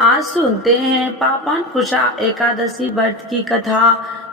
आज सुनते हैं पापन कुशा एकादशी व्रत की कथा।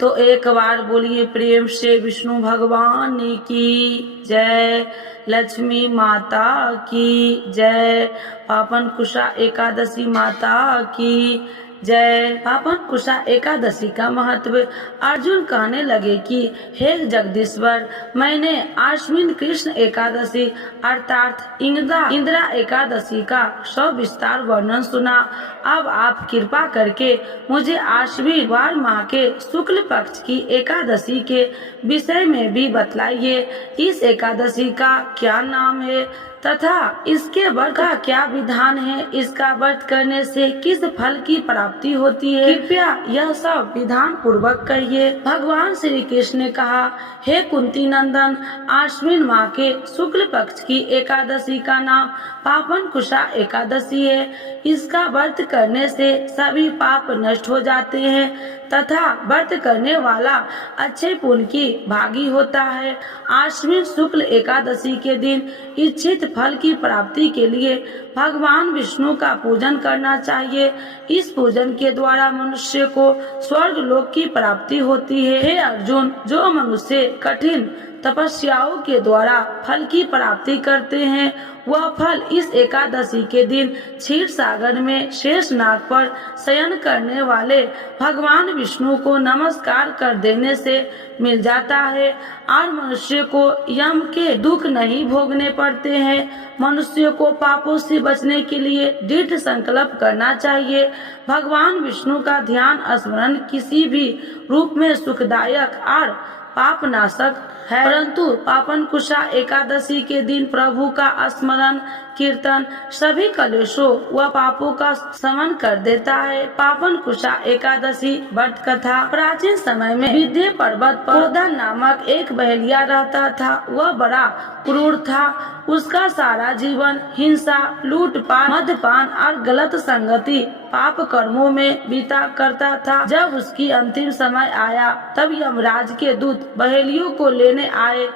तो एक बार बोलिए प्रेम से विष्णु भगवान की जय, लक्ष्मी माता की जय, पापन कुशा एकादशी माता की जय। पापन कुशा एकादशी का महत्व। अर्जुन कहने लगे कि हे जगदीश्वर, मैंने आश्विन कृष्ण एकादशी अर्थात इंदिरा एकादशी का सविस्तार वर्णन सुना। अब आप कृपा करके मुझे आश्विन वार माह के शुक्ल पक्ष की एकादशी के विषय में भी बतलाइए। इस एकादशी का क्या नाम है तथा इसके व्रत का क्या विधान है, इसका व्रत करने से किस फल की प्राप्ति होती है, कृपया यह सब विधान पूर्वक कहिए। भगवान श्री कृष्ण ने कहा, हे कुंती नंदन, आश्विन माह के शुक्ल पक्ष की एकादशी का नाम पापन कुशा एकादशी है। इसका व्रत करने से सभी पाप नष्ट हो जाते हैं तथा व्रत करने वाला अच्छे पुण्य की भागी होता है। आश्विन शुक्ल एकादशी के दिन इच्छित फल की प्राप्ति के लिए भगवान विष्णु का पूजन करना चाहिए। इस पूजन के द्वारा मनुष्य को स्वर्ग लोक की प्राप्ति होती है। हे अर्जुन, जो मनुष्य कठिन तपस्याओं के द्वारा फल की प्राप्ति करते हैं, वह फल इस एकादशी के दिन क्षीर सागर में शेष नाग पर शयन करने वाले भगवान विष्णु को नमस्कार कर देने से मिल जाता है और मनुष्य को यम के दुख नहीं भोगने पड़ते हैं। मनुष्य को पापों से बचने के लिए दृढ़ संकल्प करना चाहिए। भगवान विष्णु का ध्यान स्मरण किसी भी रूप में सुखदायक और पाप नाशक है, परंतु पापन कुशा एकादशी के दिन प्रभु का स्मरण कीर्तन सभी कलेशों व पापों का शमन कर देता है। पापन कुशा एकादशी व्रत कथा। प्राचीन समय में विंध्य पर्वत पर गोवर्धन नामक एक बहेलिया रहता था। वह बड़ा क्रूर था। उसका सारा जीवन हिंसा, लूटपाट, मद्यपान और गलत संगति पाप कर्मों में बीता करता था। जब उसकी अंतिम समय आया तब यमराज के दूत बहेलियों को लेने आए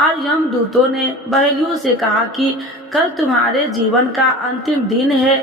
और यमदूतों ने बहेलियों से कहा कि कल तुम्हारे जीवन का अंतिम दिन है,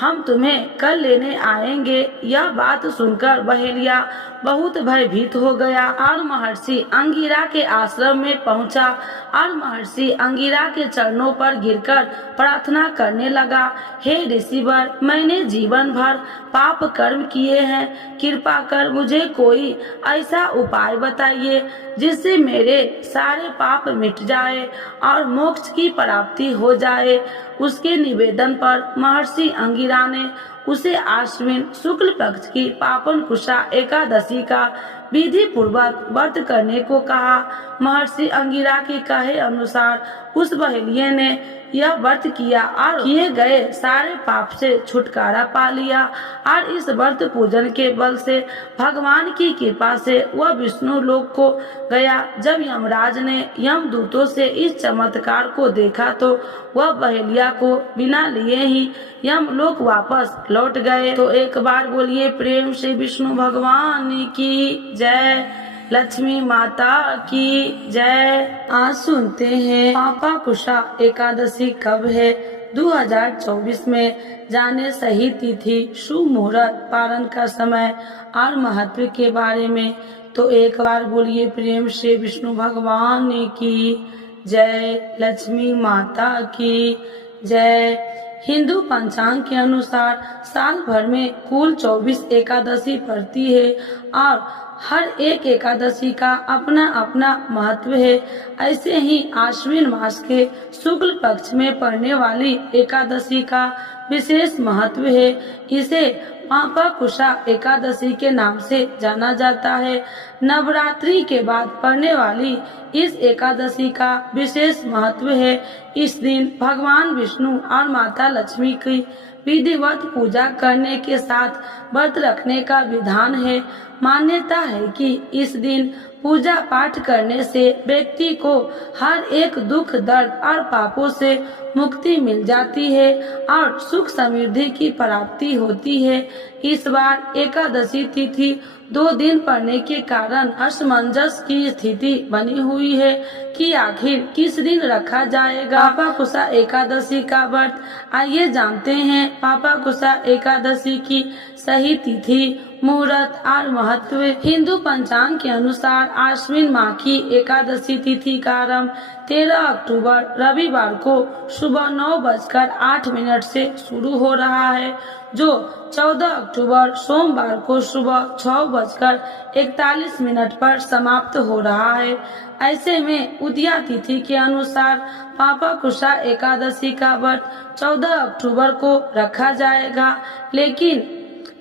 हम तुम्हें कल लेने आएंगे। यह बात सुनकर बहेलिया बहुत भयभीत हो गया और महर्षि अंगिरा के आश्रम में पहुंचा और महर्षि अंगिरा के चरणों पर गिरकर प्रार्थना करने लगा, हे ऋषिवर, मैंने जीवन भर पाप कर्म किए हैं, कृपा कर मुझे कोई ऐसा उपाय बताइए जिससे मेरे सारे पाप मिट जाए और मोक्ष की प्राप्ति हो जाए। उसके निवेदन पर महर्षि अंगिरा ने उसे आश्विन शुक्ल पक्ष की पापन कुशा एकादशी का विधि पूर्वक व्रत करने को कहा। महर्षि अंगिरा के कहे अनुसार उस बहेलिये ने यह व्रत किया और किए गए सारे पाप से छुटकारा पा लिया और इस व्रत पूजन के बल से भगवान की कृपा से वह विष्णु लोक को गया। जब यमराज ने यमदूतों से इस चमत्कार को देखा तो वह बहेलिया को बिना लिए ही यमलोक वापस लौट गए। तो एक बार बोलिए प्रेम से विष्णु भगवान की जय, लक्ष्मी माता की जय। आज सुनते हैं पापा कुशा एकादशी कब है। 2024 में जाने सही तिथि, शुभ मुहूर्त, पारण का समय और महत्व के बारे में। तो एक बार बोलिए प्रेम से विष्णु भगवान की जय, लक्ष्मी माता की जय। हिंदू पंचांग के अनुसार साल भर में कुल 24 एकादशी पड़ती है और हर एक एकादशी का अपना अपना महत्व है। ऐसे ही आश्विन मास के शुक्ल पक्ष में पड़ने वाली एकादशी का विशेष महत्व है। इसे पापा कुशा एकादशी के नाम से जाना जाता है। नवरात्रि के बाद पड़ने वाली इस एकादशी का विशेष महत्व है। इस दिन भगवान विष्णु और माता लक्ष्मी की विधिवत पूजा करने के साथ व्रत रखने का विधान है। मान्यता है कि इस दिन पूजा पाठ करने से व्यक्ति को हर एक दुख दर्द और पापों से मुक्ति मिल जाती है और सुख समृद्धि की प्राप्ति होती है। इस बार एकादशी तिथि 2 दिन पड़ने के कारण असमंजस की स्थिति बनी हुई है कि आखिर किस दिन रखा जाएगा पापाकुशा एकादशी का व्रत। आइए जानते हैं पापाकुशा एकादशी की सही तिथि, मुहूर्त और महत्व। हिंदू पंचांग के अनुसार आश्विन माह की एकादशी तिथि का आरंभ 13 अक्टूबर रविवार को सुबह 9:08 से शुरू हो रहा है, जो 14 अक्टूबर सोमवार को सुबह 6:41 पर समाप्त हो रहा है। ऐसे में उदया तिथि के अनुसार पापाकुशा एकादशी का व्रत 14 अक्टूबर को रखा जाएगा, लेकिन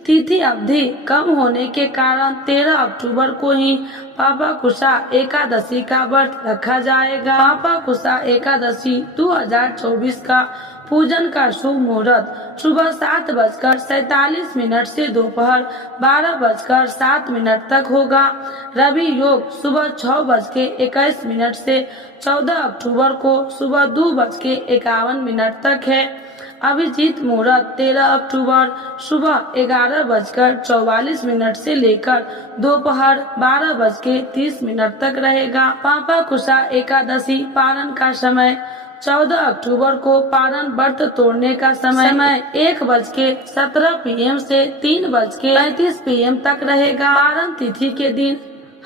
तिथि अवधि कम होने के कारण 13 अक्टूबर को ही पापाकुशा एकादशी का व्रत रखा जाएगा। पापाकुशा एकादशी 2024 का पूजन का शुभ मुहूर्त सुबह 7:47 से दोपहर 12:07 तक होगा। रवि योग सुबह 6:21 से 14 अक्टूबर को सुबह 2:51 तक है। अभिजीत मुहूर्त 13 अक्टूबर सुबह 11:44 से लेकर दोपहर 12:30 तक रहेगा। पापाकुशा एकादशी पारण का समय 14 अक्टूबर को पारण व्रत तोड़ने का समय 1:17 PM से 3:35 PM तक रहेगा। पारण तिथि के दिन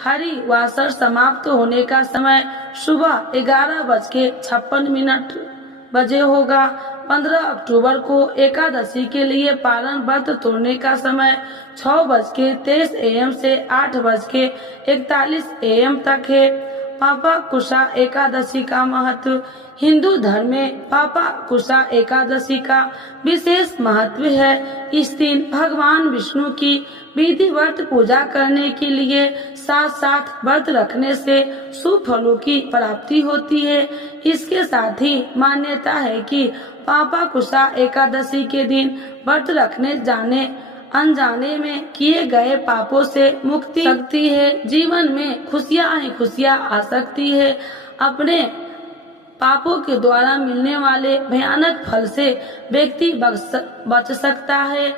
हरिवासर समाप्त होने का समय सुबह 11:56 बजे होगा। 15 अक्टूबर को एकादशी के लिए पारण व्रत तोड़ने का समय 6:23 AM से 8:41 AM तक है। पापाकुशा एकादशी का महत्व। हिंदू धर्म में पापाकुशा एकादशी का विशेष महत्व है। इस दिन भगवान विष्णु की विधिवत पूजा करने के लिए साथ साथ व्रत रखने से शुभ फलों की प्राप्ति होती है। इसके साथ ही मान्यता है कि पापाकुशा एकादशी के दिन व्रत रखने जाने अनजाने में किए गए पापों से मुक्ति सकती है। जीवन में खुशियाँ ही खुशियाँ आ सकती है। अपने पापों के द्वारा मिलने वाले भयानक फल से व्यक्ति बच सकता है।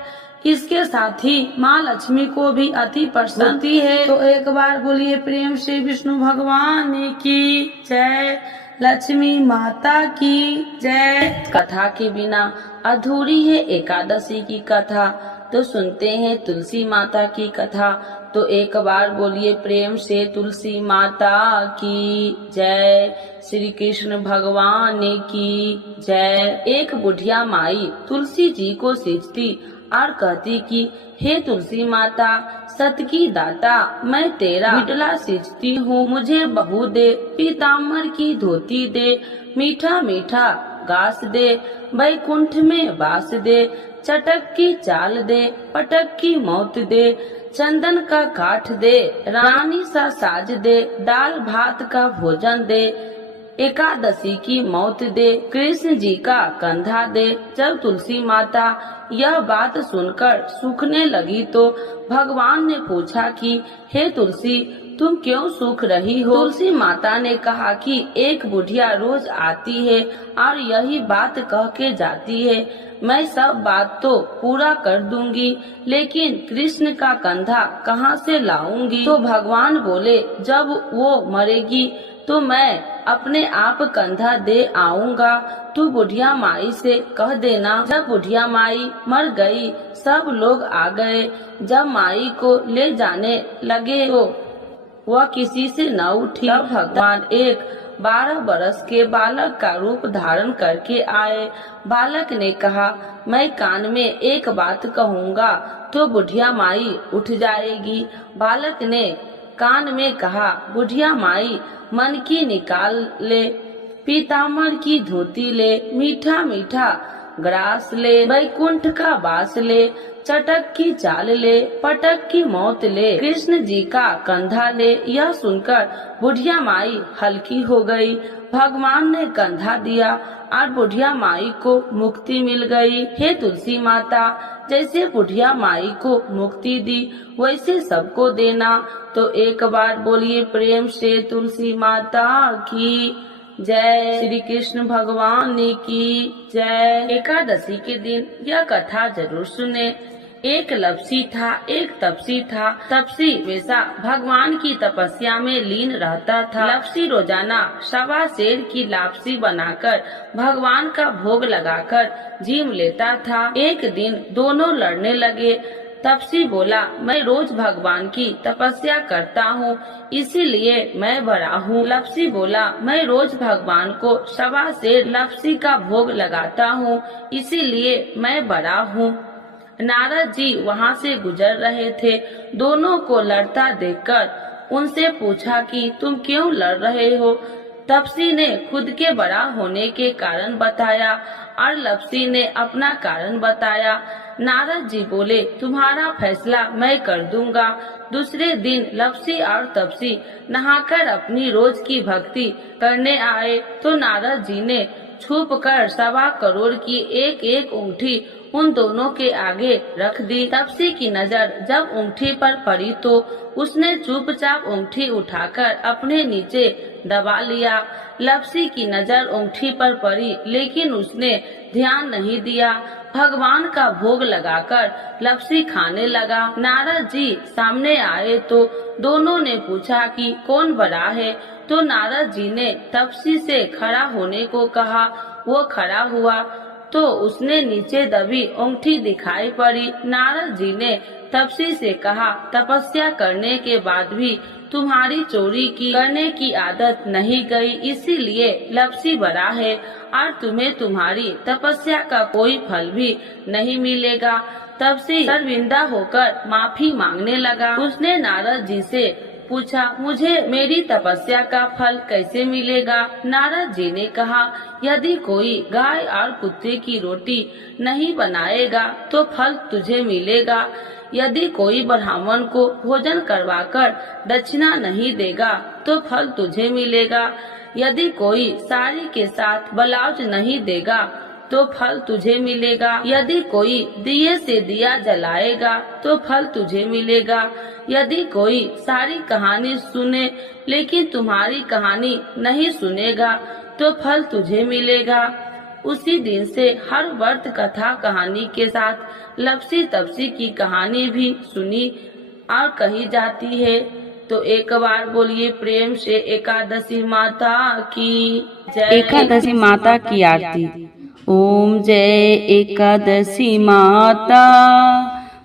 इसके साथ ही माँ लक्ष्मी को भी अति प्रसन्न होती है। तो एक बार बोलिए प्रेम से विष्णु भगवान की जय, लक्ष्मी माता की जय। कथा के बिना अधूरी है एकादशी की कथा, तो सुनते हैं तुलसी माता की कथा। तो एक बार बोलिए प्रेम से तुलसी माता की जय, श्री कृष्ण भगवान की जय। एक बुढ़िया माई तुलसी जी को सींचती और कहती कि हे तुलसी माता, सत की दाता, मैं तेरा बिटला सींचती हूँ, मुझे बहू दे, पीताम्बर की धोती दे, मीठा मीठा घास दे, बैकुंठ में वास दे, चटक की चाल दे, पटक की मौत दे, चंदन का काठ दे, रानी सा साज दे, दाल भात का भोजन दे, एकादशी की मौत दे, कृष्ण जी का कंधा दे। जब तुलसी माता यह बात सुनकर सूखने लगी तो भगवान ने पूछा कि हे तुलसी, तुम क्यों सूख रही हो? तुलसी माता ने कहा कि एक बुढ़िया रोज आती है और यही बात कह के जाती है, मैं सब बात तो पूरा कर दूंगी, लेकिन कृष्ण का कंधा कहाँ से लाऊंगी? तो भगवान बोले, जब वो मरेगी तो मैं अपने आप कंधा दे आऊंगा, तू बुढ़िया माई से कह देना। जब बुढ़िया माई मर गई, सब लोग आ गए। जब माई को ले जाने लगे तो वह किसी से न उठी। तब भगवान एक 12 बरस के बालक का रूप धारण करके आए। बालक ने कहा, मैं कान में एक बात कहूँगा तो बुढ़िया माई उठ जाएगी। बालक ने कान में कहा, बुढ़िया माई मन की निकाल ले, पीताम्बर की धोती ले, मीठा मीठा ग्रास ले, वैकुंठ का वास ले, चटक की चाल ले, पटक की मौत ले, कृष्ण जी का कंधा ले। यह सुनकर बुढ़िया माई हल्की हो गई। भगवान ने कंधा दिया और बुढ़िया माई को मुक्ति मिल गई। हे तुलसी माता, जैसे बुढ़िया माई को मुक्ति दी वैसे सबको देना। तो एक बार बोलिए प्रेम से तुलसी माता की जय। श्री कृष्ण भगवान की जय। एकादशी के दिन यह कथा जरूर सुने। एक लपसी था, एक तपसी था। तपसी हमेशा भगवान की तपस्या में लीन रहता था। लपसी रोजाना 1.25 सेर की लापसी बनाकर भगवान का भोग लगाकर जीम लेता था। एक दिन दोनों लड़ने लगे। तपसी बोला, मैं रोज भगवान की तपस्या करता हूँ, इसीलिए मैं बड़ा हूँ। लपसी बोला, मैं रोज भगवान को 1.25 सेर लपसी का भोग लगाता हूँ, इसीलिए मैं बड़ा हूँ। नारद जी वहाँ से गुजर रहे थे। दोनों को लड़ता देखकर उनसे पूछा कि तुम क्यों लड़ रहे हो। तपसी ने खुद के बड़ा होने के कारण बताया और लपसी ने अपना कारण बताया। नारद जी बोले, तुम्हारा फैसला मैं कर दूंगा। दूसरे दिन लपसी और तपसी नहाकर अपनी रोज की भक्ति करने आए तो नारद जी ने छुप कर 1.25 करोड़ की एक एक अंगूठी उन दोनों के आगे रख दी। तपसी की नजर जब अंगूठी पर पड़ी तो उसने चुपचाप अंगूठी उठाकर अपने नीचे दबा लिया। लपसी की नजर अंगूठी पर पड़ी लेकिन उसने ध्यान नहीं दिया। भगवान का भोग लगाकर लपसी खाने लगा। नारद जी सामने आए तो दोनों ने पूछा कि कौन बड़ा है। तो नारद जी ने तपसी से खड़ा होने को कहा। वो खड़ा हुआ तो उसने नीचे दबी अंगूठी दिखाई पड़ी। नारद जी ने तपसी से कहा, तपस्या करने के बाद भी तुम्हारी चोरी करने की आदत नहीं गई, इसीलिए लपसी बड़ा है और तुम्हें तुम्हारी तपस्या का कोई फल भी नहीं मिलेगा। तपसी शर्मिंदा होकर माफी मांगने लगा। उसने नारद जी से पूछा, मुझे मेरी तपस्या का फल कैसे मिलेगा। नारद जी ने कहा, यदि कोई गाय और कुत्ते की रोटी नहीं बनाएगा तो फल तुझे मिलेगा। यदि कोई ब्राह्मण को भोजन करवाकर दक्षिणा नहीं देगा तो फल तुझे मिलेगा। यदि कोई साड़ी के साथ ब्लाउज नहीं देगा तो फल तुझे मिलेगा। यदि कोई दिए से दिया जलाएगा तो फल तुझे मिलेगा। यदि कोई सारी कहानी सुने लेकिन तुम्हारी कहानी नहीं सुनेगा तो फल तुझे मिलेगा। उसी दिन से हर व्रत कथा कहानी के साथ लपसी तपसी की कहानी भी सुनी और कही जाती है। तो एक बार बोलिए प्रेम से एकादशी माता की जय। एकादशी माता की आरती। ओम जय एकादशी माता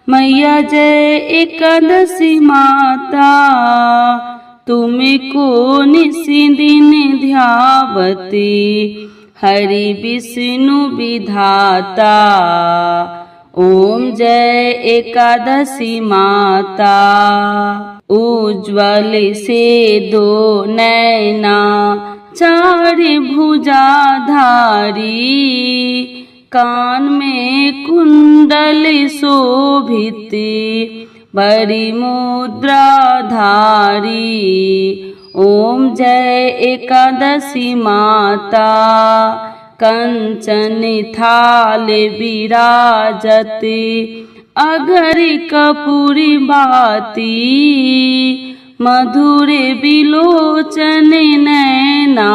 मैया, जय एकादशी माता। तुम्हें को निसी दिन ध्यावती हरि विष्णु विधाता। ओम जय एकादशी माता। उज्ज्वल से दो नैना 4 भुजाधारी, कान में कुंडल शोभित बड़ी मुद्राधारी। ओम जय एकादशी माता। कंचन थाल विराजत अगर कपूरी बाती, मधुर बिलोचन नैना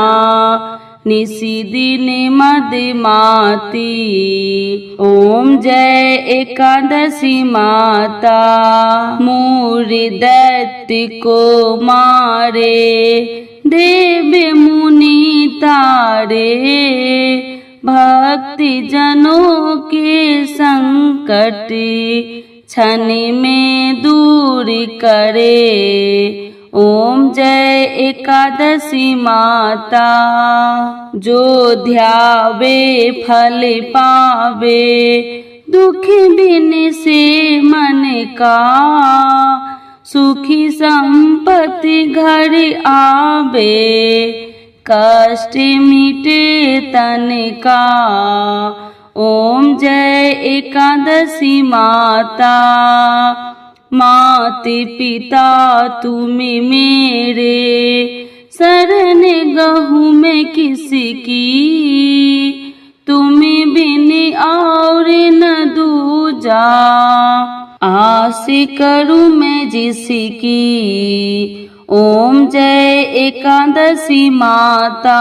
निसी दिन मदमाती। ओम जय एकादशी माता। मूर दैत्य को मारे देव मुनि तारे, भक्ति जनों के संकट क्षण में दूर करे। ओम जय एकादशी माता। जो ध्यावे फल पावे, दुख बिन से मन का, सुखी संपत्ति घर आवे, कष्ट मिटे तन का। ओम जय एकादशी माता। माते पिता तुम्हें मेरे, शरण गहूँ मैं किसकी, तुम्हें बिन और न दूजा, आस करूँ मैं जिसकी। ओम जय एकादशी माता,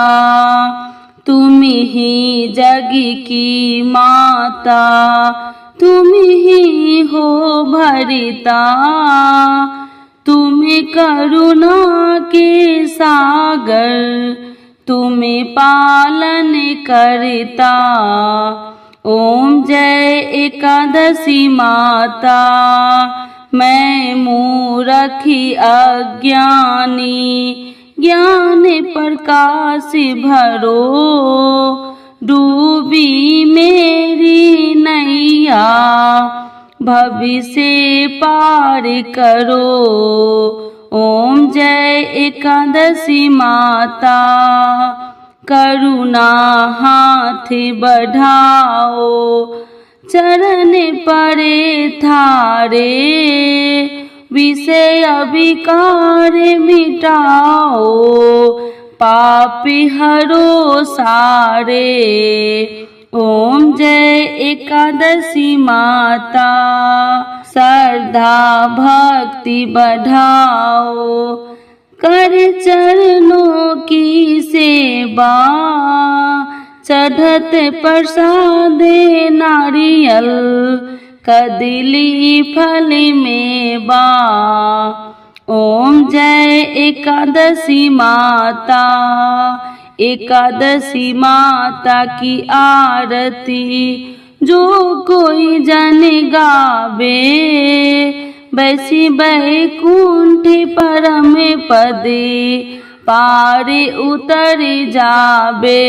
तुम ही जग की माता, तुम ही हो भरिता, तुम्हें करुणा के सागर, तुम्हें पालन करता। ओम जय एकादशी माता, मैं मूरखी अज्ञानी, ज्ञान प्रकाश भरो, डूबी मेरी नैया, भविष्य पार करो। ओम जय एकादशी माता, करुणा हाथ बढ़ाओ, चरण परे थारे, विषय विकार मिटाओ, पाप हरो सारे। ओम जय एकादशी माता, श्रद्धा भक्ति बढ़ाओ, कर चरणों की सेवा, चढ़त प्रसाद नारियल, कदली फल मेवा। ओम जय एकादशी माता, एकादशी माता की आरती जो कोई जन गावे, वैसी बैकुंठ परम पदे पार उतर जावे।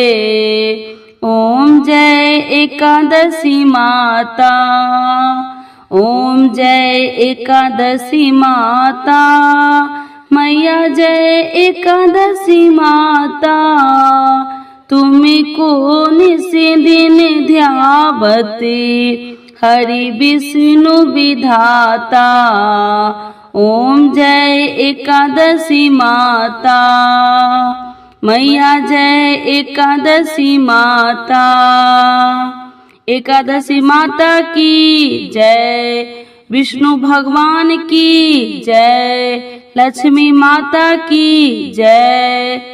ओम जय एकादशी माता, ओम जय एकादशी माता, मैया जय एकादशी माता, तुमको निस दिन ध्यावते, हरि विष्णु विधाता। ओम जय एकादशी माता, मैया जय एकादशी माता। एकादशी माता की जय, विष्णु भगवान की जय, लक्ष्मी माता की जय।